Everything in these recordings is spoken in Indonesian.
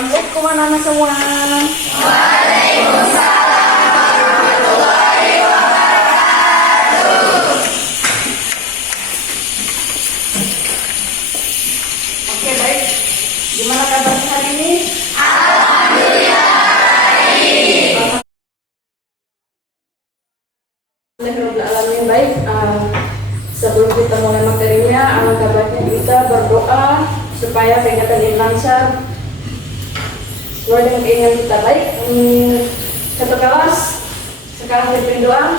Assalamualaikum anak-anak semua. Oke, baik. Gimana kabarnya hari ini? Alhamdulillah baik. Alhamdulillah baik. Sebelum kita mulai materinya, alangkah baiknya kita berdoa supaya kegiatan ini lancar sesuai dengan keinginan kita. Baik, satu kelas sekarang pimpin doa.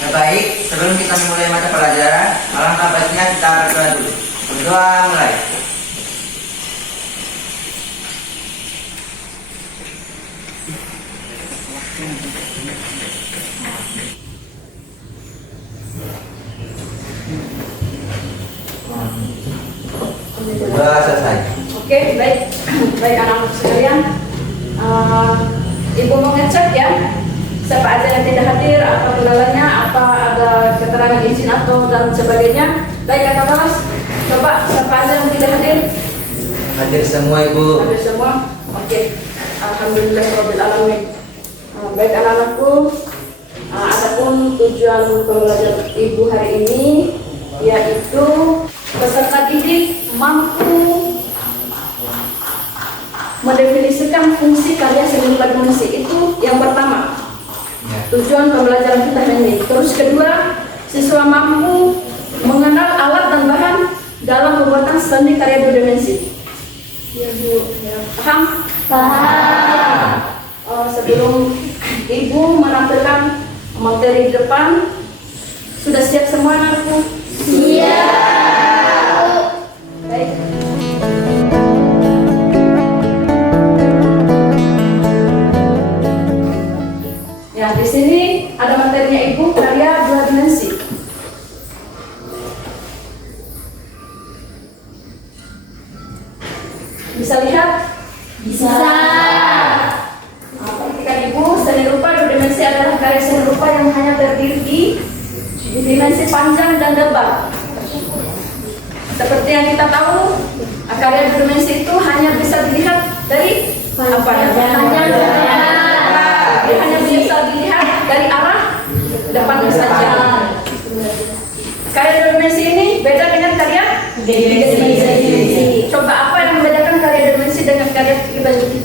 Nah, baik, sebelum kita mulai mata pelajaran, alangkah baiknya kita berdoa dulu. Berdoa mulai. Berdoa selesai. Oke, baik, baik anak-anak sekalian. Ibu mau ngecek ya, siapa aja yang tidak hadir, apa kendalanya, apa ada keterangan izin atau dan sebagainya. Baik kakak kelas, coba siapa aja yang tidak hadir? Hadir semua Ibu. Hadir semua. Oke, alhamdulillahirabbil alamin. Baik anak-anakku, adapun tujuan pembelajaran ibu hari ini yaitu peserta didik mampu mendefinisikan fungsi karya seni rupa dimensi. Itu yang pertama, tujuan pembelajaran kita ini. Terus kedua, siswa mampu mengenal alat dan bahan dalam pembuatan seni karya dua dimensi. Ya Bu, ya. Paham? Paham. Sebelum ibu menampilkan materi di depan, sudah siap semua anakku? Siap. Baik. Ya, di sini ada materinya ibu, karya dua dimensi. Bisa lihat? Bisa. Perhatikan ibu, seni rupa dua dimensi adalah karya seni rupa yang hanya terdiri di dimensi panjang dan lebar. Seperti yang kita tahu, karya dua dimensi itu hanya bisa dilihat dari apa? Panjang dan lebar. Dia hanya bisa dilihat dari arah depannya saja. Karya dua dimensi ini beda dengan karya tiga dimensi. Coba apa yang membedakan karya dua dimensi dengan karya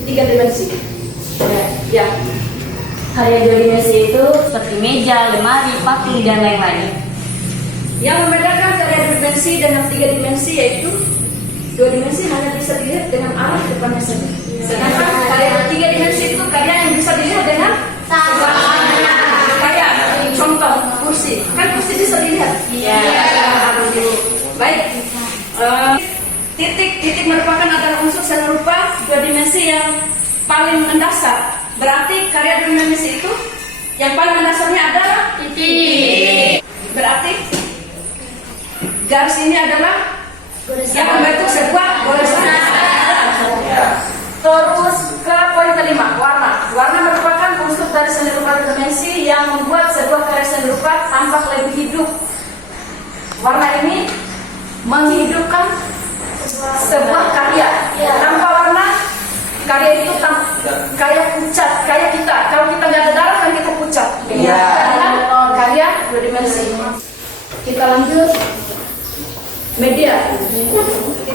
tiga dimensi? Ya. Karya dua dimensi itu seperti meja, lemari, patung, dan lain-lain. Yang membedakan karya dua dimensi dengan tiga dimensi yaitu dua dimensi hanya bisa dilihat dengan arah depannya saja. Sedangkan karya tiga dimensi itu karya yang bisa dilihat dengan kayak contoh kursi, kan kursi bisa dilihat. Iya. Baik. Titik merupakan antara unsur seni rupa dua dimensi yang paling mendasar. Berarti karya dua dimensi itu yang paling mendasarnya adalah titik. Berarti garis ini adalah yang membentuk sebuah goresan. Terus ke poin kelima, warna. Warna merupakan unsur dari seni rupa dua dimensi yang membuat sebuah karya seni rupa tampak lebih hidup. Warna ini menghidupkan sebuah karya. Tanpa warna, karya itu kayak pucat, kayak kita. Kalau kita nggak ada darah kan kita pucat. Karya dua dimensi. Kita lanjut. Media.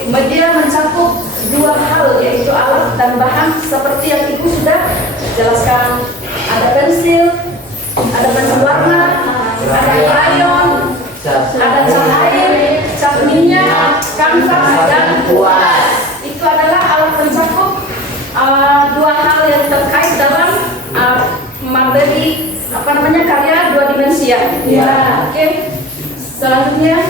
Media mencakup dua hal, yaitu alat dan bahan seperti yang ibu sudah jelaskan. Ada pensil warna, ada krayon, ada cat air, cat minyak, kanvas, dan kuas. Itu adalah alat pencakup dua hal yang terkait dalam materi karya dua dimensi ya. Oke. Selanjutnya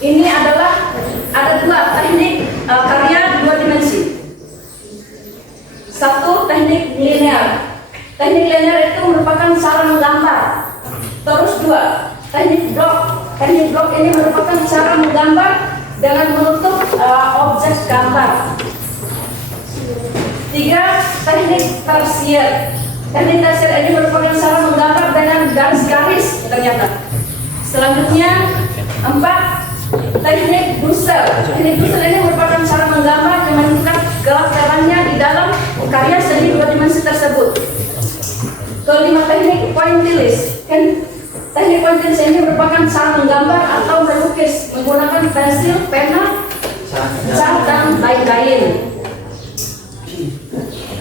ini adalah ada dua teknik karya dua dimensi. Satu, teknik linear. Teknik linear itu merupakan cara menggambar. Terus dua, teknik blok. Teknik blok ini merupakan cara menggambar dengan menutup objek gambar. Tiga, teknik tersier. Teknik tersier ini merupakan cara menggambar dengan garis-garis ternyata. Selanjutnya, empat, Teknik Dussel. Teknik Dussel ini merupakan cara menggambar yang menunjukkan kelakarannya di dalam karya seni dua dimensi tersebut. Kelima, teknik pointillis. Teknik pointillis ini merupakan cara menggambar atau melukis menggunakan pensil, pena, cat, dan lain-lain.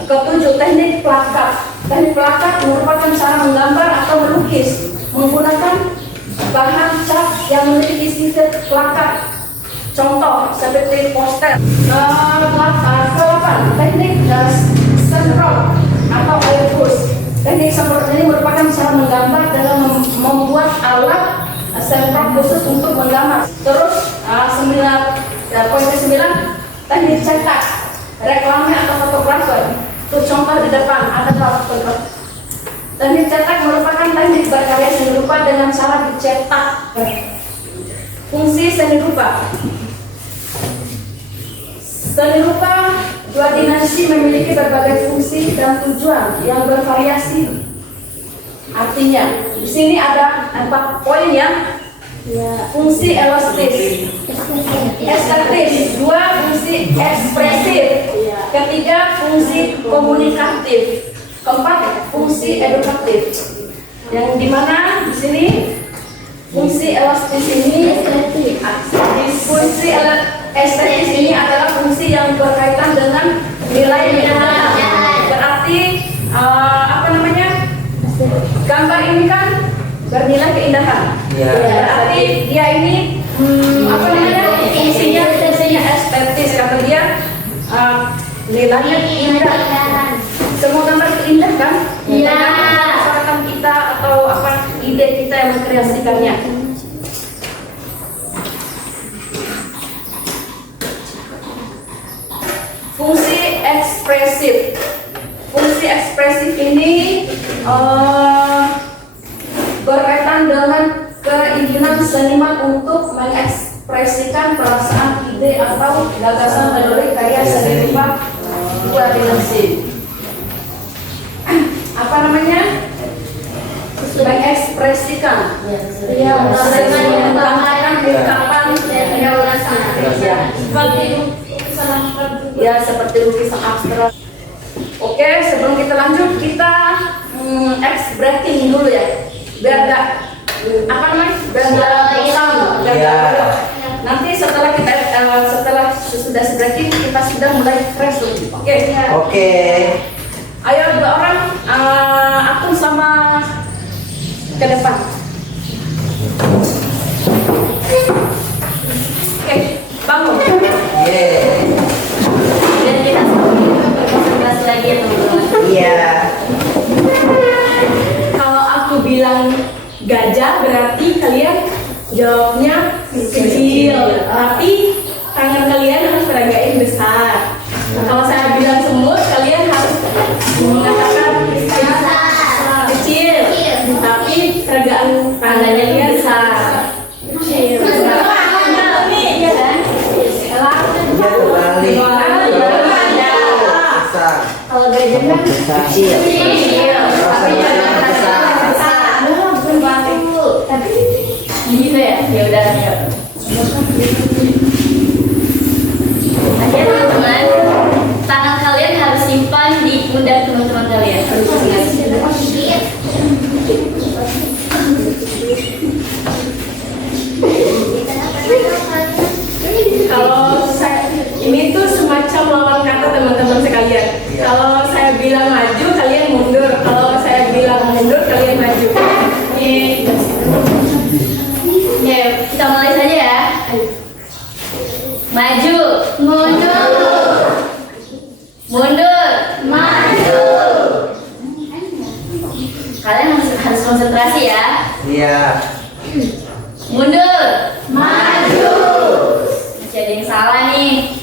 Ketujuh, teknik plakat. Teknik plakat merupakan cara menggambar atau melukis menggunakan bahan cat yang memiliki sifat plakat. Contoh seperti poster. Kedelapan, teknik stroke atau airbrush. Teknik stroke ini merupakan cara menggambar dengan membuat alat stroke khusus untuk menggambar. Terus poin ke-9, teknik cetak, reklame atau fotografer. Untuk contoh di depan ada fotografer. Teknik cetak merupakan teknik berkarya seni rupa dengan cara dicetak. Fungsi seni rupa. Seni rupa dua dimensi memiliki berbagai fungsi dan tujuan yang bervariasi. Artinya, di sini ada 4 poin ya. Fungsi elastis, estetis, 2 fungsi ekspresif, ketiga fungsi komunikatif, keempat fungsi edukatif. Yang dimana di sini fungsi elastis ini, fungsi estetis ini adalah fungsi yang berkaitan dengan nilai-nilai. Berarti gambar ini kan bernilai keindahan. Berarti dia ini fungsinya estetis karena dia nilainya indah. Semua gambar indah kan? Iya. Masyarakat kita atau ide kita yang mengkreasikannya. Fungsi ekspresif. Fungsi ekspresif ini berkaitan dengan keinginan seniman untuk mengekspresikan perasaan, ide atau gagasan melalui karya seni rupa dua dimensi. Mengekspresikan, menggambarkan ungkapan seperti lukisan abstrak. Oke, sebelum kita lanjut kita breathing dulu ya, biar nggak bosan. Nanti setelah sudah breathing kita sudah mulai fresh dulu. Oke. Ayo 2 orang, Atung sama ke depan. Oke, bangun. Dan kita konsentrasi lagi ya teman-teman. Iya. Kalau aku bilang gajah berarti kalian jawabnya kecil, tapi tangan kalian harus peragain besar. Kalau saya bilang semut, kalian harus mengatakan kecil, tapi peragaan tangannya besar. Kalau gajah kan Kecil. tapi gitu ya. Ya udah. Oke teman-teman, tangan kalian harus simpan di pundak teman-teman kalian. Kalau ini tuh semacam lawan kata teman-teman sekalian. Kalau saya bilang maju, kalian mundur. Kalau saya bilang mundur, kalian maju. Oke, kita mulai saja ya. Maju, mundur, mundur, maju. Kalian harus konsentrasi ya. Iya. Mundur, maju. Masih ada yang salah nih.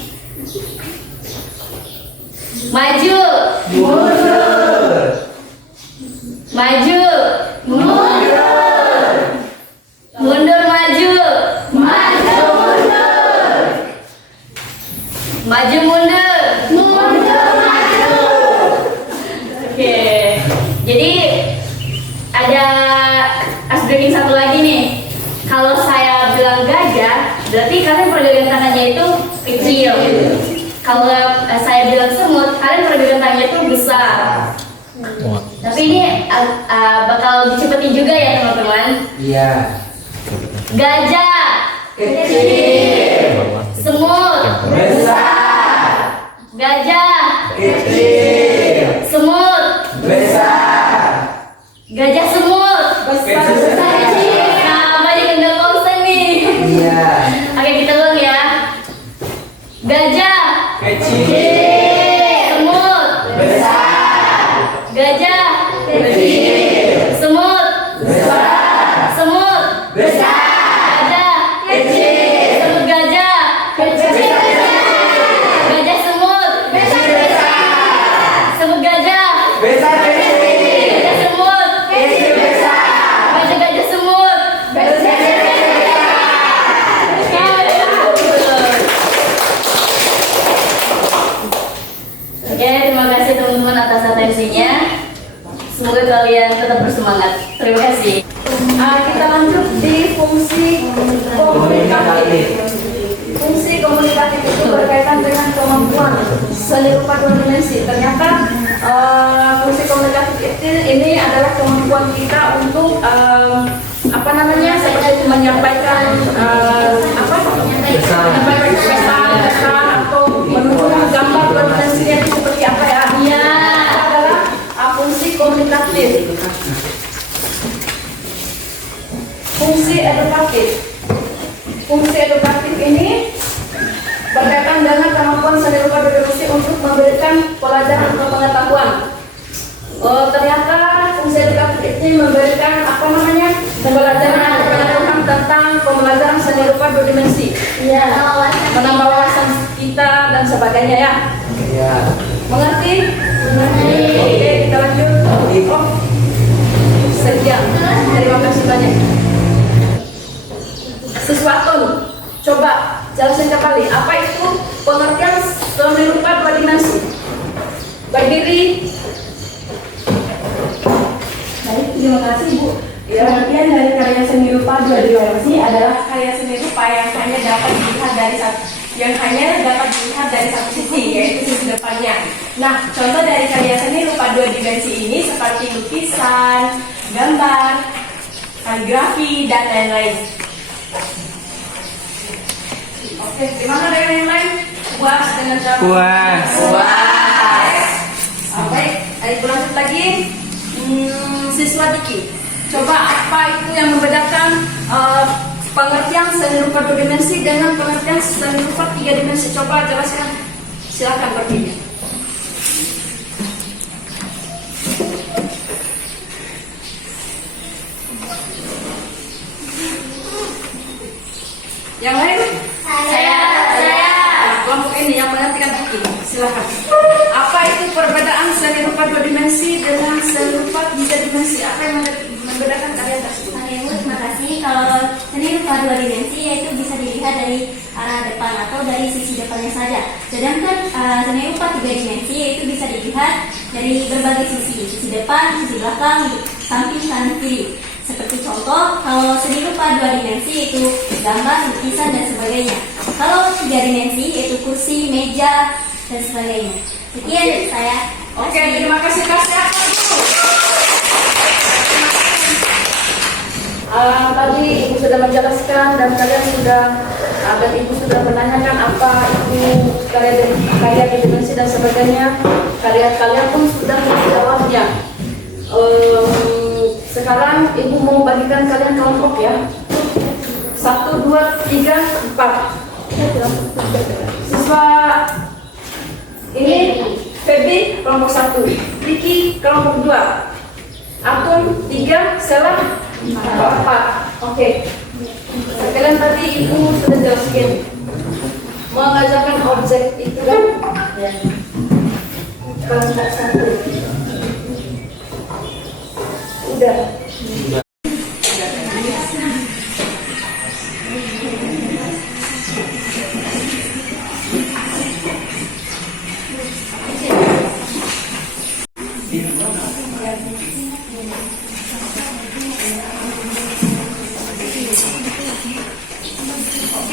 Maju, Mundur. maju, mundur, mundur, maju, maju, mundur, maju, mundur, mundur, maju. Oke, jadi ada ice breaking satu lagi nih. Kalau saya bilang bilang gajah, berarti kalian perbedaan tangannya itu kecil. Kalau saya bilang semut, kalian perbedaan tangannya itu besar. Tapi ini bakal dicepetin juga ya teman-teman. Iya. Gajah kecil, semut Besar. gajah Kecil. semut Besar. gajah semut Besar. kecil. Nah, banyak yang nggak konsen nih. Iya. Oke, kita ulang ya. Gajah Kecil. semut Besar. gajah Kecil. semut Besar. semut Besar. gajah Kecil. semut gajah gajah semut semut gajah Besar. Kecil. gajah semut Kecil. Besar. gajah semut Oke, terima kasih teman-teman atas atensinya. Semoga kalian tetap bersemangat. Terima kasih. Kita lanjut di fungsi komunikatif. Fungsi komunikatif itu berkaitan dengan kemampuan seni rupa dua dimensi. Ternyata fungsi komunikatif ini adalah kemampuan kita untuk seperti menyampaikan menyampaikan pesan atau menunjukkan gambar dua dimensinya itu seperti apa ya? Iya. Itu adalah fungsi komunikatif. Fungsi edukatif. Fungsi edukatif ini berkaitan dengan kemampuan seni rupa dua dimensi untuk memberikan pelajaran atau pengetahuan. Ternyata fungsi edukatif ini memberikan pembelajaran atau pengetahuan tentang pembelajaran seni rupa dua dimensi. Iya. Menambah wawasan kita dan sebagainya ya. Iya. Mengerti? Mengerti. Oke, kita lanjut. Sekian. Terima kasih banyak. Sesuatu, coba jelasin kembali. Apa itu pengertian seni rupa dua dimensi? Berdiri. Baik, terima kasih Bu. Ya. Pengertian dari karya seni rupa dua dimensi adalah karya seni rupa yang hanya dapat dilihat dari satu sisi, yaitu sisi depannya. Nah, contoh dari karya seni rupa dua dimensi ini seperti lukisan, gambar, kaligrafi, dan lain-lain. Oke, gimana dengan yang lain? Puas dengan cara? Puas. Baik, ayo lanjut lagi. Siswa Diki, coba apa itu yang membedakan pengertian seni rupa dua dimensi dengan pengertian seni rupa tiga dimensi? Coba jelaskan. Silakan berdiri. Yang lain? Saya. Kelompok ini yang mengertikan Diki, silakan. Apa itu perbedaan seni rupa dua dimensi dengan seni rupa tiga dimensi? Apa yang membedakan kalian tersebut? Oke Bu, terima kasih. Kalau seni rupa dua dimensi yaitu bisa dilihat dari arah depan atau dari sisi depannya saja. Sedangkan seni rupa tiga dimensi yaitu bisa dilihat dari berbagai sisi depan, sisi belakang, samping, kanan, kiri. Seperti contoh, kalau seni rupa dua dimensi yaitu gambar, lukisan, dan sebagainya. Kalau tiga dimensi yaitu kursi, meja, dan sebagainya. Sekian dari saya. Oke, terima kasih. Kasih apa dulu? Tadi Ibu sudah menjelaskan dan kalian sudah dan Ibu sudah menanyakan apa itu karya dimensi dan sebagainya. Kalian pun sudah menjawabnya. Sekarang Ibu mau bagikan kalian kelompok ya. 1, 2, 3, 4. Siswa ini Feby kelompok 1, Vicky kelompok 2, Atun 3, Sela 4. Oke. Kalian tadi Ibu sudah jelaskan mengajarkan objek itu kan? Ya. Kelompok 1. Udah.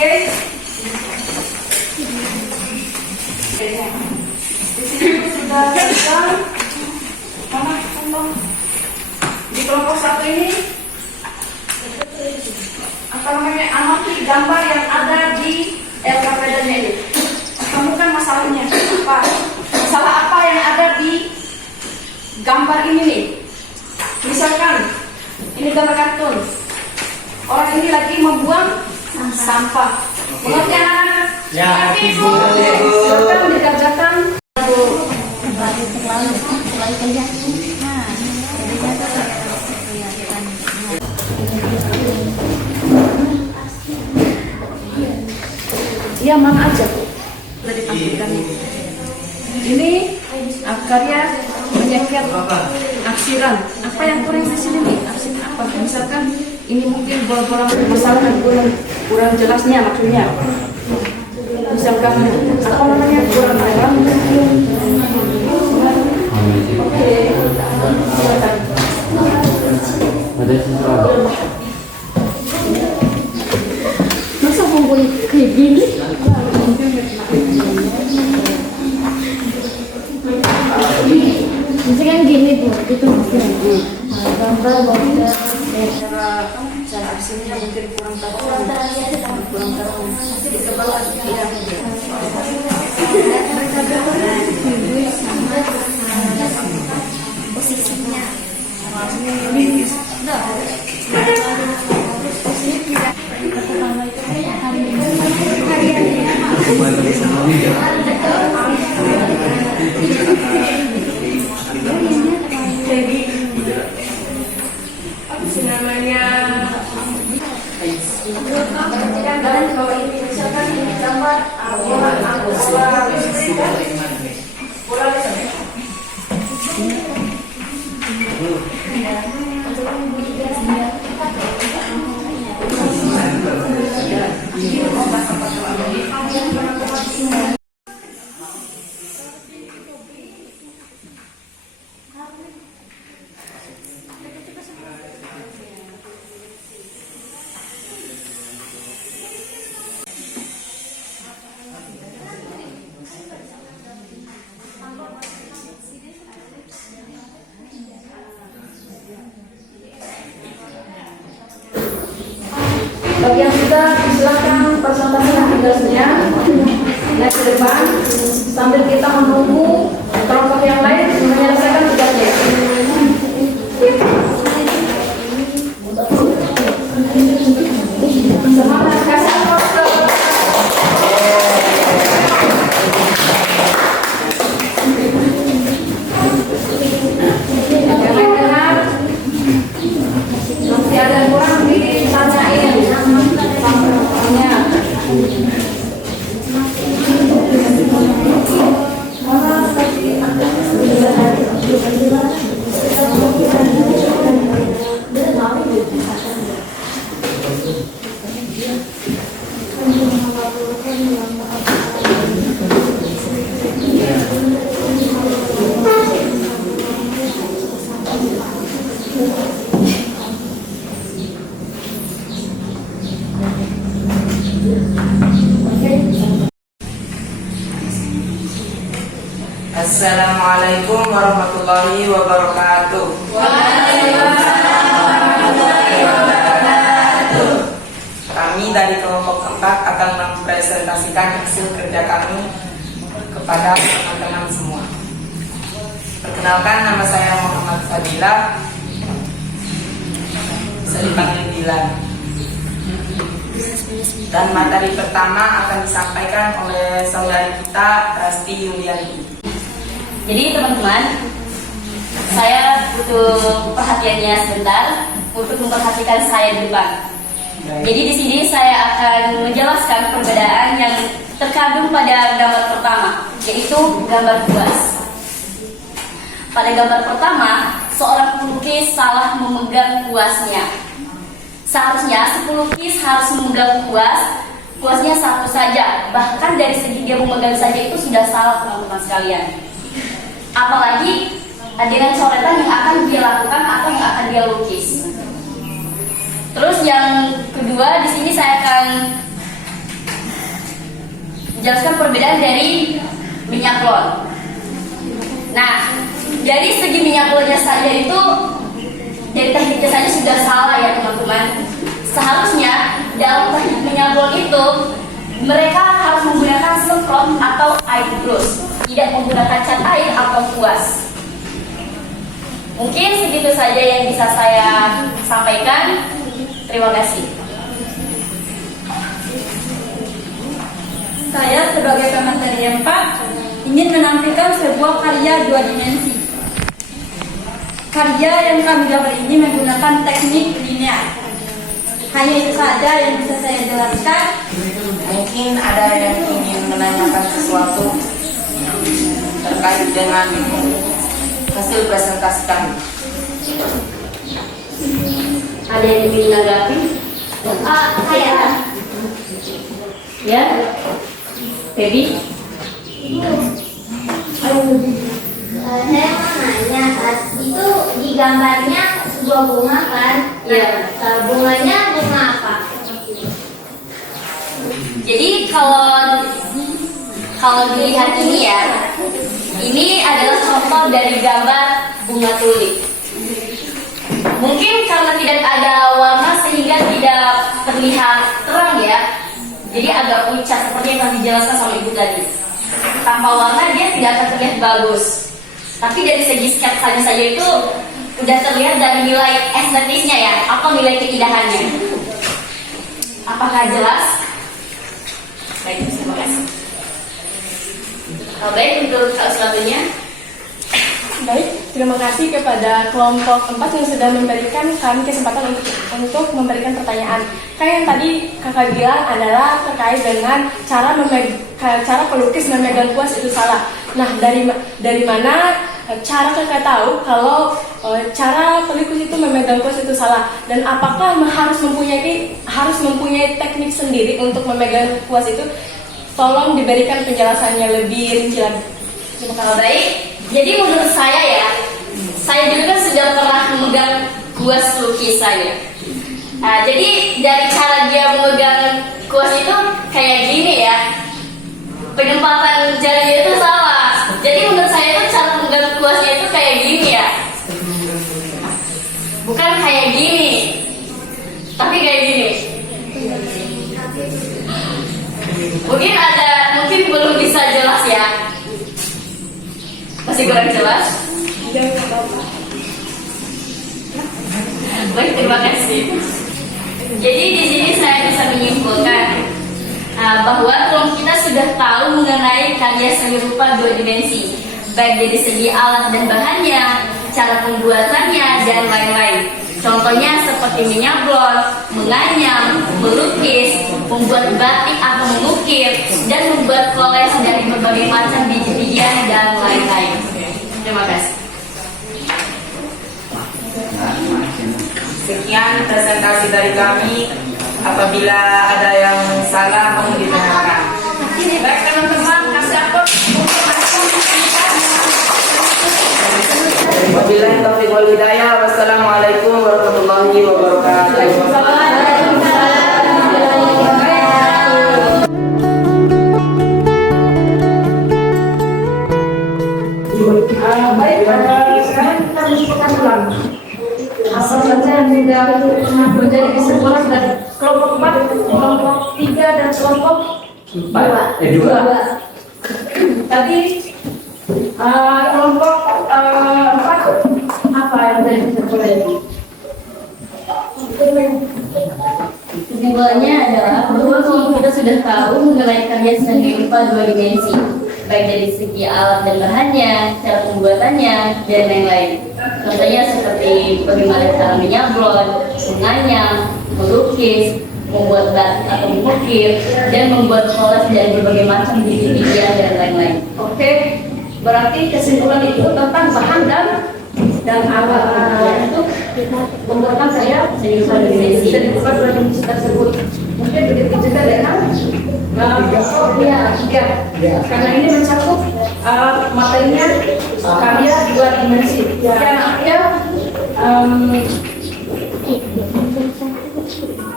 Oke. Di sini sudah selesai. Mana contoh? Di kelompok 1 ini apa namanya, amati gambar yang ada di LKPD ini. Temukan masalahnya apa? Masalah apa yang ada di gambar ini nih? Misalkan ini gambar kartun. Orang ini lagi membuang sampah. Mengerti anak-anak? Ya, Ibu. Silakan dikerjakan. Iya, mana aja sudah ditampilkan. Ini karya menyeket aksiran. Apa yang kurang di sini nih? Aksiran apa? Misalkan ini mungkin bola-bola masalah kurang jelasnya maksudnya. Misalkan apa namanya, kurang dalam. Oke. Silakan. Masa membuat kayak gini? Misalkan gini Bu, itu gambar bahwa cara aksinya mungkin kurang tahu. Nanti ditebal tidak. Posisinya. Jadi apa sih namanya? Kalian kalau ini misalkan ini gambar bola listrik kan? Bola listrik. Bagi yang sudah, silakan presentasikan tugasnya. Naik ke depan sambil kita menunggu kelompok yang lain menyelesaikan tugasnya. Semangat, kasih aplaus. Jangan-jangan masih ada yang kurang ditanyain. Assalamualaikum warahmatullahi wabarakatuh. Kami dari kelompok 4 akan mempresentasikan hasil kerja kami kepada teman-teman semua. Perkenalkan, nama saya Muhammad Fadila, bisa dipanggil Dilan. Dan materi pertama akan disampaikan oleh saudari kita, Rasti Yulianti. Jadi teman-teman, saya butuh perhatiannya sebentar untuk memperhatikan saya di depan. Jadi di sini saya akan menjelaskan perbedaan yang terkandung pada gambar pertama, yaitu gambar kuas. Pada gambar pertama, seorang pelukis salah memegang kuasnya. Seharusnya si pelukis harus memegang kuasnya satu saja. Bahkan dari segi dia memegang saja itu sudah salah, teman-teman sekalian. Apalagi dengan coretan yang akan dia lakukan atau yang akan dia lukis. Terus yang kedua, di sini saya akan jelaskan perbedaan dari minyak blon. Nah, dari segi minyak blonnya saja itu, dari tekniknya saja sudah salah ya teman-teman. Seharusnya dalam teknik minyak blon itu mereka harus menggunakan semprot atau air brush, tidak menggunakan cat air atau kuas. Mungkin segitu saja yang bisa saya sampaikan. Terima kasih. Saya sebagai pemateri yang 4 ingin menampilkan sebuah karya 2 dimensi. Karya yang kami gambar ini menggunakan teknik linear. Hanya itu saja yang bisa saya jelaskan. Mungkin ada yang ingin menanyakan sesuatu terkait dengan hasil presentasi kami. Ada yang ingin menanggapi? Saya Ya, Baby. saya mau nanya, itu di gambarnya sebuah bunga kan? Iya. Bunganya bunga apa? Jadi kalau dilihat ini ya, ini adalah contoh dari gambar bunga tulip. Mungkin karena tidak ada warna sehingga tidak terlihat terang ya. Jadi agak pucat seperti yang tadi dijelaskan sama ibu tadi. Tanpa warna dia tidak akan terlihat bagus. Tapi dari segi sketsanya saja itu udah terlihat dari nilai estetisnya ya. Apa nilai keindahannya? Apakah jelas? Baik, terima kasih. Baik, untuk selanjutnya. Baik, terima kasih kepada kelompok 4 yang sudah memberikan kami kesempatan untuk memberikan pertanyaan. Kayak yang tadi kakak bilang adalah terkait dengan cara pelukis memegang kuas itu salah. Nah, dari mana cara kakak tahu kalau cara pelukis itu memegang kuas itu salah? Dan apakah harus mempunyai teknik sendiri untuk memegang kuas itu? Tolong diberikan penjelasannya lebih rinci lagi. Terima kasih. Baik, jadi menurut saya ya, saya juga kan sudah pernah memegang kuas lukisan ya. Jadi dari cara dia memegang kuas itu kayak gini ya, penempatan jarinya itu salah. Jadi menurut saya itu cara memegang kuasnya itu kayak gini ya, bukan kayak gini, tapi kayak gini. Mungkin belum bisa jelas ya. Masih kurang jelas? Baik, terima kasih. Jadi di sini saya bisa menyimpulkan bahwa kelompok kita sudah tahu mengenai karya seni rupa 2 dimensi, baik dari segi alat dan bahannya, cara pembuatannya, dan lain-lain. Contohnya seperti minyak blon, menganyam, melukis, membuat batik atau mengukir, dan membuat collage dari berbagai macam biji-bijian dan lain-lain. Terima kasih. Sekian presentasi dari kami. Apabila ada yang salah, mohon dibenarkan. Baik teman-teman, kasih ampun. Wabillahi taufiq wal hidayah. Wassalamualaikum warahmatullahi wabarakatuh. Baik, sekarang kita mencoba ulang. Apa saja yang sudah menjadi kesimpulan dari kelompok 4, kelompok 3, dan kelompok 2. Tadi kelompok 4 apa yang menjadi kesimpulan? Kesimpulannya adalah bahwa kelompok kita sudah tahu mengenai karya seni rupa 2 dimensi, baik dari segi alat dan bahannya, cara pembuatannya, dan lain-lain. Contohnya seperti bagaimana cara minyak blon, menganyam, melukis, membuat batik atau mengukir, dan membuat collage dari berbagai macam biji-bijian dan lain-lain. Oke, berarti kesimpulan itu tentang bahan dan alat untuk pembuatan saya seni rupa 2 dimensi tersebut. Mungkin begitu juga dengan karena ini mencakup materinya karya 2 dimensi. Dan artinya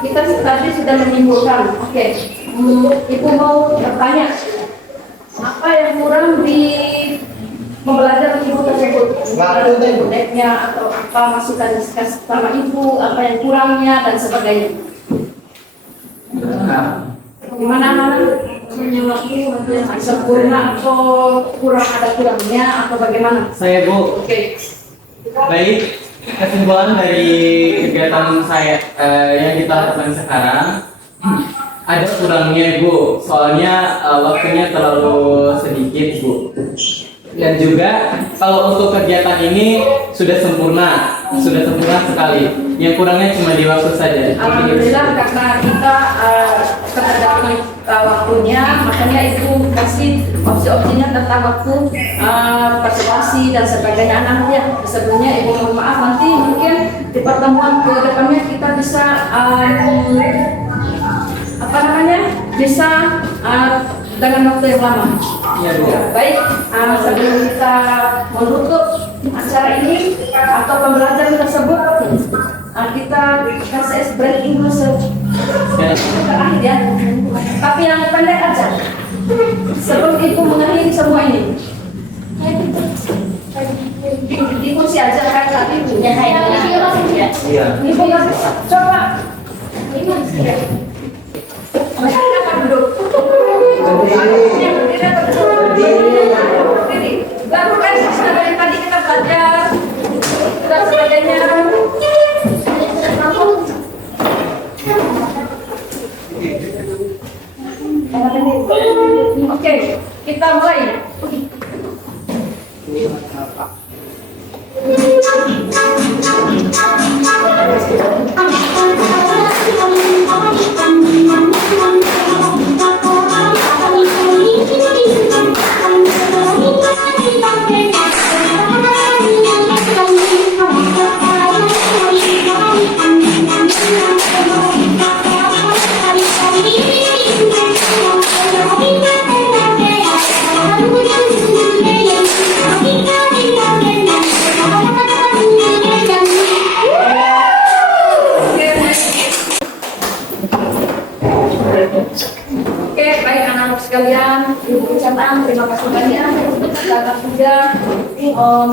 kita tadi sudah menyimpulkan. Oke, Ibu mau bertanya apa yang kurang di mempelajari ibu tersebut, budeknya atau apa masukan diskus sama ibu, apa yang kurangnya dan sebagainya. Gimana anak? Sempurna atau kurang, ada kurangnya atau bagaimana? Saya Bu. Oke. Baik, kesimpulan dari kegiatan saya yang kita lakukan sekarang ada kurangnya Bu, soalnya waktunya terlalu sedikit Bu. Dan juga kalau untuk kegiatan ini sudah sempurna sekali. Yang kurangnya cuma di waktu saja. Alhamdulillah karena kita ketergantungan waktunya, makanya itu kasih opsi-opsinya tentang waktu, partisipasi dan sebagainya anaknya. Sebelumnya ibu mohon maaf, nanti mungkin di pertemuan ke depannya kita bisa bisa dengan waktu yang lama. Iya Bu. Baik, sebelum kita menutup acara ini atau pembelajaran tersebut, kita kasih breaking dulu terakhir ya. Tapi yang pendek aja. Sebelum ibu mengakhiri semua ini. Di kursi aja kan tadi Bu. Ya, Iya. Ibu nggak bisa. Coba. Kenapa duduk? Berdiri. Baru kan dari tadi kita belajar dan sebagainya. Oke, kita mulai. Oke, baik anak-anak sekalian, ibu ucapkan terima kasih banyak karena sudah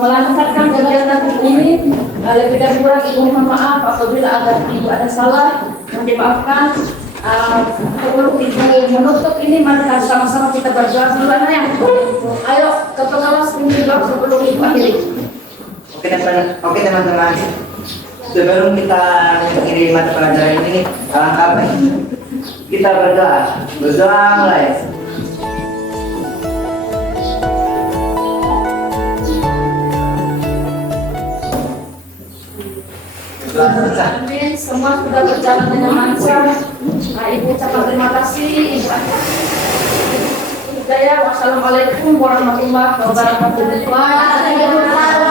melancarkan kegiatan ini. Lebih dari kurang ibu mohon maaf apabila ibu ada salah, mohon dimaafkan. Sebelum ibu menutup ini, mari sama-sama kita berdoa duluan ya. Ayo ke pengawas ini dulu sebelum ibu akhiri. Oke teman-teman, sebelum kita mengakhiri mata pelajaran ini, alangkah baik kita berdoa mulai. Amin, semua sudah berjalan dengan lancar. Ibu ucapkan terima kasih. Wassalamualaikum warahmatullahi wabarakatuh.